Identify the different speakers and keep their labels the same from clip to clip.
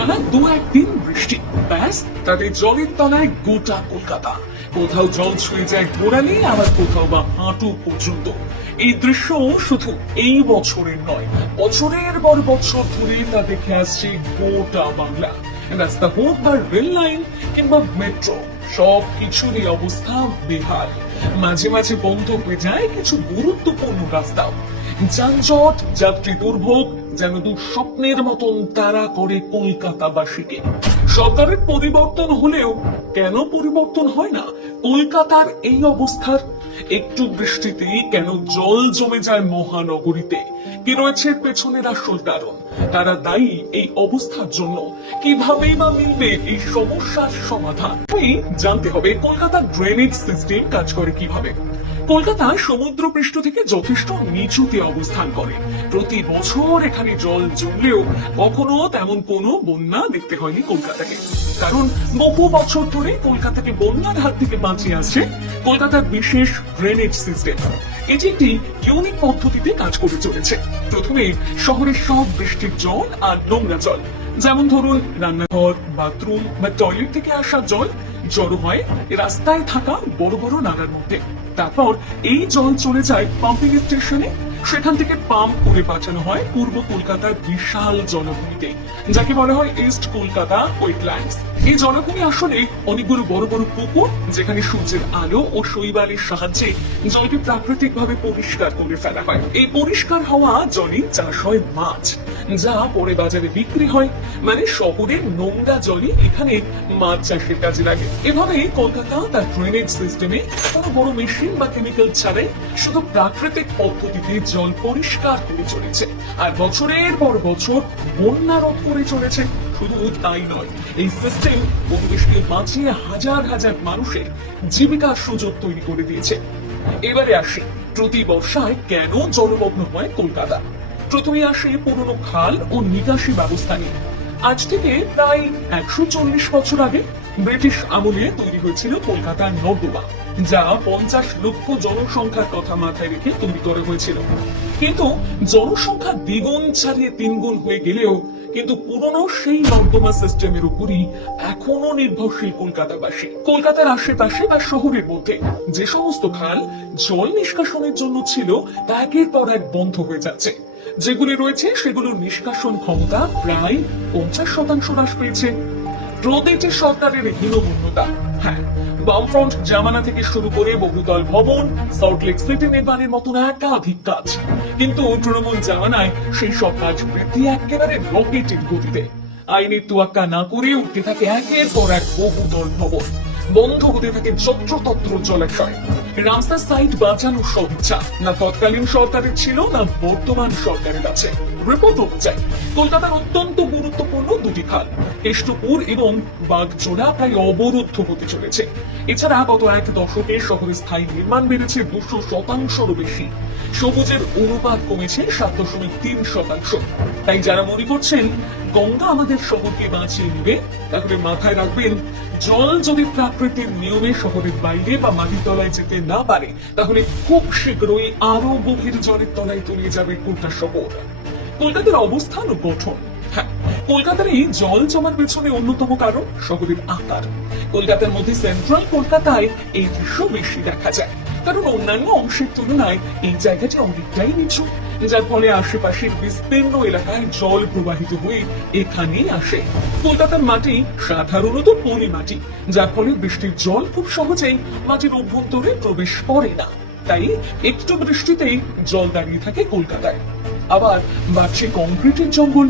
Speaker 1: টানা দু একদিন বৃষ্টি। ব্যাস, তাতে জলের তলায় গোটা কলকাতা। কোথাও জল ছুঁয়ে যায় গোড়ালি, আবার কোথাও বা হাঁটু পর্যন্ত। এই দৃশ্য শুধু এই বছরের নয়, বছরের পর বছর ধরে তা দেখে আসছে গোটা বাংলা। রাস্তা হোক বা রেল লাইন কিংবা মেট্রো সব কিছুরই অবস্থা বেহাল। মাঝে মাঝে বন্ধ হয়ে যায় কিছু গুরুত্বপূর্ণ রাস্তাও। যানজট, যাত্রী দুর্ভোগ যেন দুঃস্বপ্নের মতন তারা করে কলকাতাবাসীকে। সরকারের পরিবর্তন হলেও কেন পরিবর্তন হয় না? কলকাতার এই অবস্থার একটু বৃষ্টিতেই কেন জল জমে যায় মহানগরীতে? কি রয়েছে পেছনের আসল কারণ? তারা দায়ী এই অবস্থার জন্য। কীভাবে বা মিলবে এই সমস্যার সমাধান? জানতে হবে কলকাতা ড্রেনেজ সিস্টেম কাজ করে কীভাবে? কলকাতা সমুদ্র পৃষ্ঠ থেকে যথেষ্ট নিচুতে অবস্থান করে। প্রতি বছর এখানে জল জমলেও কখনো তেমন কোনো বন্যা দেখতে হয়নি কলকাতাকে। কারণ বহু বছর ধরে কলকাতাকে বন্যার হাত থেকে বাঁচিয়ে আসছে কলকাতার বিশেষ ড্রেনেজ সিস্টেম এটি একটি ইউনিক পদ্ধতিতে কাজ করে চলেছে। প্রথমে শহরের সব বৃষ্টির জল আর নোংরা জল, যেমন ধরুন রান্নাঘর, বাথরুম বা টয়লেট থেকে আসা জল জড়ো হয় রাস্তায় থাকা বড় বড় নালার মধ্যে। তারপর এই জল চলে যায় পাম্পিং স্টেশনে সেখান থেকে পাম্প করে বাঁচানো হয় পূর্ব কলকাতার বিশাল জনভূমিতে, যাকে বলা হয় ইস্ট কলকাতা ওয়েটল্যান্ডস এই জনভূমি আসলে অনেকগুলো বড় বড় পুকুর, যেখানে সূর্যের আলো ও শৈবালের সাহায্যে জলকে প্রাকৃতিক ভাবে পরিষ্কার করে ফেলা হয়। এই পরিষ্কার হওয়া জলে চাষ হয় মাছ, যা পরে বাজারে বিক্রি হয়। মানে শহরের নোংরা জলই এখানে মাছ চাষের কাজে লাগে। এভাবে কলকাতা তার ড্রেনেজ সিস্টেমে কোনো বড় মেশিন বা কেমিক্যাল ছাড়াই শুধু প্রাকৃতিক পদ্ধতিতে জল পরিষ্কার করে চলেছে। আর বছরের পর বছর বন্যা রোধ করে চলেছে। শুধু তাই নয়, এই সিস্টেম পরিবেশকে বাঁচিয়ে হাজার হাজার মানুষের জীবিকার সুযোগ তৈরি করে দিয়েছে। এবারে আসি প্রতি বর্ষায় কেন জলমগ্ন হয় কলকাতা? প্রথমে আসে পুরনো খাল ও নিকাশি ব্যবস্থা নিয়ে। আজ থেকে প্রায় একশো চল্লিশ বছর আগে ব্রিটিশ আমলে তৈরি হয়েছিল কলকাতার নর্দমা, যা পঞ্চাশ লক্ষ জনসংখ্যার কথা মাথায় রেখে তৈরি করা হয়েছিল। কিন্তু জনসংখ্যা দ্বিগুণ ছাড়িয়ে তিনগুণ হয়ে গেলেও কিন্তু পুরনো সেই নর্দমা সিস্টেমের উপরই এখনও নির্ভরশীল কলকাতাবাসী। কলকাতার আশেপাশে বা শহরের মধ্যে যে সমস্ত খাল জল নিষ্কাশনের জন্য ছিল, তা একের পর এক বন্ধ হয়ে যাচ্ছে। যেগুলি রয়েছে, সেগুলোর নিষ্কাশন ক্ষমতা প্রায় পঞ্চাশ শতাংশ হ্রাস পেয়েছে। প্রতিটি সরকারের হীনমন্যতা। হ্যাঁ বামফ্রন্ট জামানা থেকে শুরু করে বহুতল ভবন সল্টলেক সিটি নির্মাণের মতন একাধিক কাজ। কিন্তু তৃণমূল জামানায় সেই সব কাজ বৃদ্ধি একেবারে রকেটের গতিতে। আইনের তোয়াক্কা না করে উঠতে থাকে একের পর এক বহুতল ভবন। বন্ধ হতে থাকে যত্রতত্র জলাশয়। রাস্তার সাইড বাঁচানোর সদিচ্ছা না তৎকালীন সরকারের ছিল, না বর্তমান সরকারের আছে। রিপোর্ট অনুযায়ী, কলকাতার অত্যন্ত গুরুত্বপূর্ণ খাল। কেষ্টপুর এবং বাগজোড়া প্রায় অবরুদ্ধ হতে চলেছে। এছাড়া গত এক দশকে শহরে স্থায়ী নির্মাণ বেড়েছে দুশো শতাংশেরও বেশি। সবুজের অনুপাত কমেছে সাত দশমিক তিন শতাংশ। তাই যারা মনে করছেন গঙ্গা আমাদের শহরকে বাঁচিয়ে নেবে, তাহলে মাথায় রাখবেন, জল যদি প্রাকৃতিক নিয়মে শহরের বাইরে বা মাটির তলায় যেতে না পারে, তাহলে খুব শীঘ্রই আরও গভীর জলের তলায় তলিয়ে যাবে গোটা শহর। কলকাতার অবস্থান ও গঠন। হ্যাঁ কলকাতার এই জল জমার পেছনে অন্যতম কারণ শহরের আকার। কলকাতার মধ্যে সেন্ট্রাল কলকাতায় এই দৃশ্য বেশি দেখা যায়। কারণ অন্যান্য অংশের তুলনায় এই জায়গাটি অনেকটাই নিচু। যার ফলে আশেপাশের বিস্তীর্ণ এলাকায় জল প্রবাহিত হয়ে এখানেই আসে। কলকাতার মাটি সাধারণত পলি মাটি, যার ফলে বৃষ্টির জল খুব সহজেই মাটির অভ্যন্তরে প্রবেশ করে না। তাই একটু বৃষ্টিতেই জল দাঁড়িয়ে থাকে কলকাতায়। আবার বাড়ছে কংক্রিটের জঙ্গল।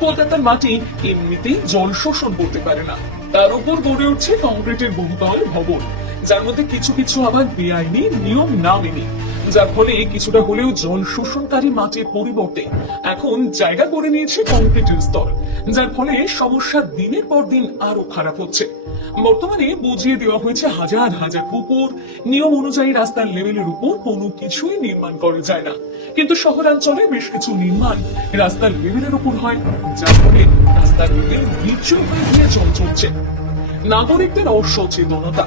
Speaker 1: কলকাতার মাটি এমনিতেই জল শোষণ করতে পারে না। তার উপর গড়ে উঠছে কংক্রিটের বহুতল ভবন। যার মধ্যে কিছু কিছু আবার বেআইনি নিয়ম না মেনে। যার ফলে কিছুটা হলেও জল শোষণকারী মাটির পরিবর্তে এখন জায়গা করে নিয়েছে কংক্রিটের স্তর। যার ফলে সমস্যা দিনের পর দিন আরও খারাপ হচ্ছে। বর্তমানে বুঝিয়ে দেওয়া হয়েছে হাজার হাজার পুকুর নিয়ম অনুযায়ী রাস্তার লেভেলের উপর কোনো কিছুই নির্মাণ করা যায় না। কিন্তু শহরাঞ্চলে বেশ কিছু নির্মাণ রাস্তার লেভেলের উপর হয়, যার ফলে রাস্তার লেভেল নিচু হয়ে গিয়ে জল চলছে নাগরিকদের অসচেতনতা।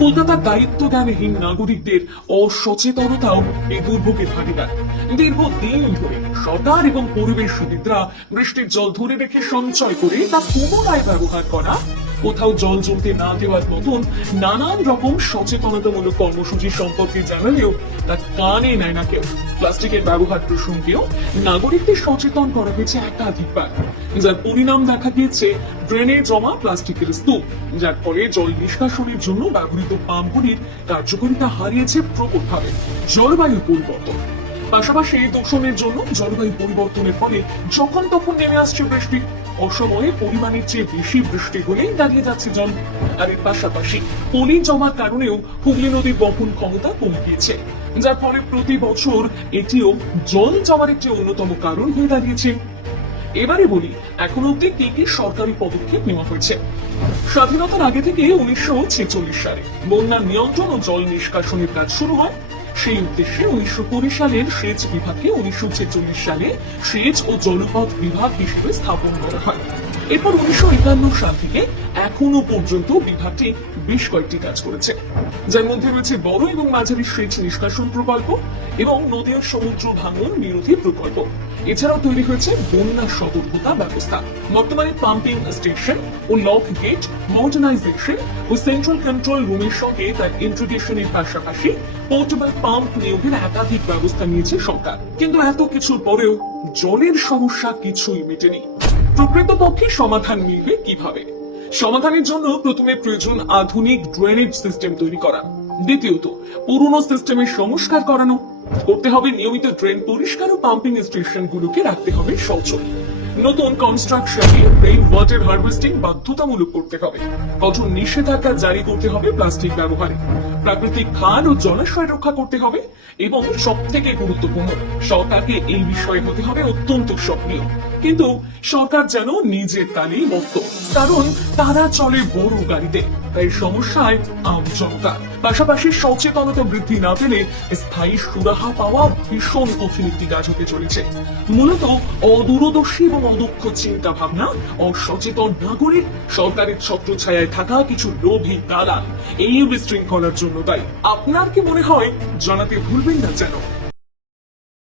Speaker 1: কলকাতার দায়িত্ব জ্ঞানহীন নাগরিকদের অসচেতনতাও এই দুর্ভোগের ভাগিদার। দীর্ঘদিন ধরে সরকার এবং পরিবেশবিদরা বৃষ্টির জল ধরে রেখে সঞ্চয় করে তা পুনরায় ব্যবহার করা কোথাও জল জমতে না দেওয়ার মতন নানান রকম সচেতনতামূলক কর্মসূচি সম্পর্কে জানালেও তা কানে নেয় না কেউ। প্লাস্টিকের ব্যবহার প্রসঙ্গেও নাগরিকদের সচেতন করা হয়েছে একাধিকবার, যার পরিণাম দেখা গিয়েছে ড্রেনে জমা প্লাস্টিকের স্তূপ, যার ফলে জল নিষ্কাশনের জন্য ব্যবহৃত পাম্পগুলির কার্যকারিতা হারিয়েছে প্রকটভাবে, জলবায়ু পরিবর্তন। পাশাপাশি দূষণের জন্য জলবায়ু পরিবর্তনের ফলে যখন তখন নেমে আসছে বৃষ্টি। অসময়ে পরিমাণের চেয়ে বেশি বৃষ্টি হলেই দাঁড়িয়ে যাচ্ছে জল। আর এর পাশাপাশি পলি জমার কারণেও হুগলি নদীর বহন ক্ষমতা কমে গিয়েছে। যার ফলে প্রতি বছর এটিও জল জমার একটি অন্যতম কারণ হয়ে দাঁড়িয়েছে। এবারে বলি, এখন অব্দি কি কি সরকারি পদক্ষেপ নেওয়া হয়েছে? স্বাধীনতার আগে থেকে উনিশশো ছেচল্লিশ সালে বন্যা নিয়ন্ত্রণ ও জল নিষ্কাশনের কাজ শুরু হয় সেই উদ্দেশ্যে উনিশশো কুড়ি সালের সেচ বিভাগকে উনিশশো ছেচল্লিশ সালে সেচ ও জলপথ বিভাগ হিসেবে স্থাপন করা হয়। এরপর উনিশশো একান্ন সাল থেকে এখনও পর্যন্ত বিভাগটি বেশ কয়েকটি কাজ করেছে। যার মধ্যে রয়েছে বড় এবং মাঝারি সেচ নিষ্কাশন প্রকল্প এবং নদী ও সমুদ্র ভাঙন বিরোধী প্রকল্প। এছাড়াও তৈরি হয়েছে বন্যা সতর্কতা ব্যবস্থা। বর্তমানে পাম্পিং স্টেশন ও লক গেট মডার্নাইজেশন ও সেন্ট্রাল কন্ট্রোল রুমের সঙ্গে তার ইন্ট্রোডিউশনের পাশাপাশি পোর্টেবল পাম্প নিয়োগের একাধিক ব্যবস্থা নিয়েছে সরকার। কিন্তু এত কিছুর পরেও জলের সমস্যা কিছুই মেটেনি। প্রকৃতপক্ষে সমাধান মিলবে কীভাবে? সমাধানের জন্য প্রথমে প্রয়োজন আধুনিক ড্রেনেজ সিস্টেম তৈরি করা। দ্বিতীয়ত, পুরনো সিস্টেমের সংস্কার করানো। করতে হবে নিয়মিত ড্রেন পরিষ্কার ও পাম্পিং স্টেশনগুলোকে রাখতে হবে সচল। নতুন কনস্ট্রাকশনে রেইন ওয়াটার হারভেস্টিং বাধ্যতামূলক করতে হবে। কঠোর নিষেধাজ্ঞা জারি করতে হবে প্লাস্টিক ব্যবহারে। প্রাকৃতিক খাল ও জলাশয় রক্ষা করতে হবে এবং সব থেকে গুরুত্বপূর্ণ, সরকারকে এই বিষয়ে হতে হবে অত্যন্ত সক্রিয়। কিন্তু সরকার যেন নিজের তালেই মত্ত কারণ তারা চলে বড় গাড়িতে। তাই সমস্যায় আম জনতা। পাশাপাশি সচেতনতা বৃদ্ধি না পেলে স্থায়ী সুরাহা পাওয়া ভীষণ কঠিন একটি কাজ হতে চলেছে। মূলত অদূরদর্শী এবং অদক্ষ চিন্তা ভাবনা অসচেতন নাগরিক, সরকারের ছত্রছায়ায় থাকা কিছু লোভী দালাল, এই বিশৃঙ্খলার জন্য তাই। আপনার কি মনে হয়? জানাতে ভুলবেন না যেন।